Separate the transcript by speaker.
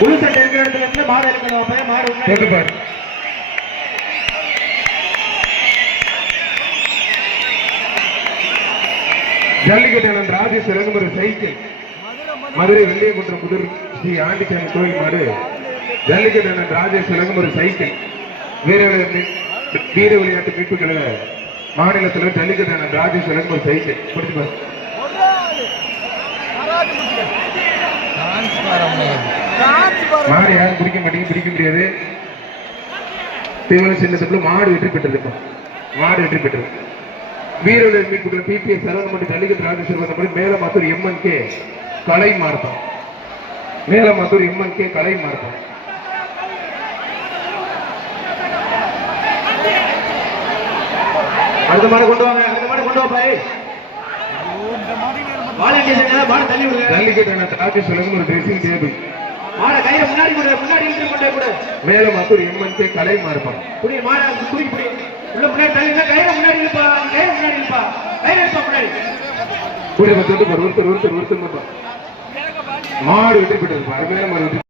Speaker 1: புது சட்டை இருக்கிற இடத்துல இருந்து மாடு மாடு
Speaker 2: ஜல்லிக்கட்டு அண்ணன் ராஜேஸ்வரன் ஒரு சைக்கிள். மதுரை வெள்ளியங்குன்றம் புதூர் ஸ்ரீ ஆண்டிச்சாமி கோயில் மாடு ஜல்லிக்கட்டு அண்ணன் ராஜேஸ்வரன் ஒரு சைக்கிள். வீரர்கள் வீர விளையாட்டு மீட்பு கழக மாநிலத்தில் ஜல்லிக்கட்டு ராஜேஸ்வரன் ஒரு சைக்கிள். பிடிச்சு மாடு யாரும் பிடிக்க மாட்டேங்க பிடிக்க முடியாது. தீவிர சின்னத்துக்குள்ள மாடு வெற்றி பெற்றது இப்போ. மாடு வெற்றி பெற்றது. வீரர்கள் மீட்புகள் பிபிஎஸ் சரவணமட்டி ஜல்லிக்கட்டு ராஜேஸ்வரன் வந்தபடி மேலமாத்தூர் எம்என்கே கலை மார்த்தம் மேலமாத்தூர் எம்என் கே கலை மார்த்தம்
Speaker 1: அடுத்த மாடு கொண்டு வாங்க. அடுத்த மாடு கொண்டு வா பாய் மாடு தள்ளி விடுங்க.
Speaker 2: ஜல்லிக்கட்டு அண்ணா ராஜேஸ்வரன் ஒரு ட்ரெஸ்ஸிங் டேபிள்
Speaker 1: மாடை கையில முன்னாடி கொடு முன்னாடி இழுத்து கொண்டே கொடு.
Speaker 2: மேலமாத்தூர் எம்என் கே கலை மார்த்தம்
Speaker 1: புடி மாடை புடி புடி உள்ள முன்னாடி தள்ளி கையில முன்னாடி இழுப்பா கையில முன்னாடி இழுப்பா. முன்னாடி.
Speaker 2: ஒருத்தர் ஒருத்தர் ஒருத்தர் மட்டும் மாடு வெற்றி பெற்றது அருமையான மாடு வெற்றி